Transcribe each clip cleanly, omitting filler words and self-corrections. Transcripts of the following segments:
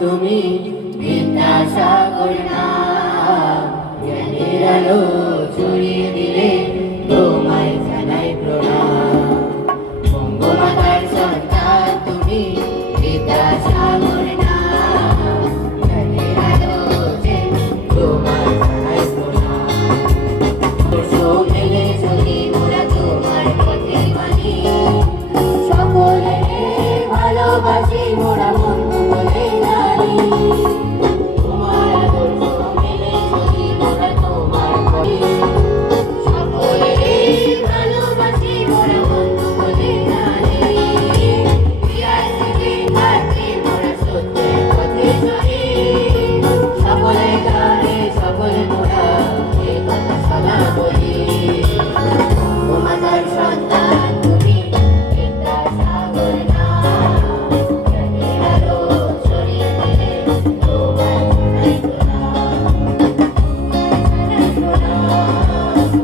তুমি বিদ্যাসাগর নাম, জ্ঞানের আলো ছড়িয়ে দিলে তোমায় জানাই প্রণাম। বঙ্গমাতার সন্তান তুমি বিদ্যাসাগর নাম, জ্ঞানের আলো যে তোমায় জানাই প্রণাম। মেলে যদি মোরা তোমার পথে মানি, সকলে ভালোবাসি মোরা বন্ধু বলে জানি। তোমার আদর্শ মেলে যদি মোরা তোমার পথে, সকলে ভালোবাসি মোরা বন্ধু বলে জানি। পিয়াসী থাকি মোরা সত্যের পথে চলি, সকলে গানে সকলে মোরা এ কথা সদা বলি। তোমার সন্তান তুমি বিদ্যাসাগর নাম, জ্ঞানের আলো ছড়িয়ে দিলে তোমায় জানাই প্রণাম।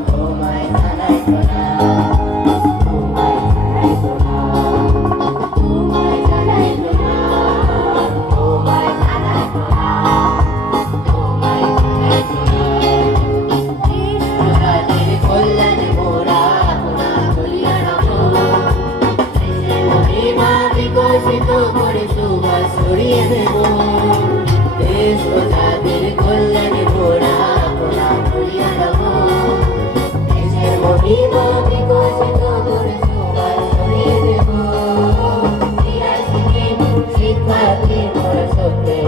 তোমায় জানাই প্রণাম, তোমায় জানাই প্রণাম, তোমায় জানাই প্রণাম, তোমায় জানাই প্রণাম, তোমায় জানাই প্রণাম। প্রজাদের কল্যাণে মোরা আপনা বলিয়া রাখো, দেশের মহিমা বিকশিত করে সুবাস ছড়িয়ে দেব। দেশ প্রজাদের কল্যাণে মোরা আপনা বলিয়া রাখো, দেশের মহিমা বিকশিত করে সুবাস ছড়িয়ে দেব। শিক্ষার্থী মোরা সত্যের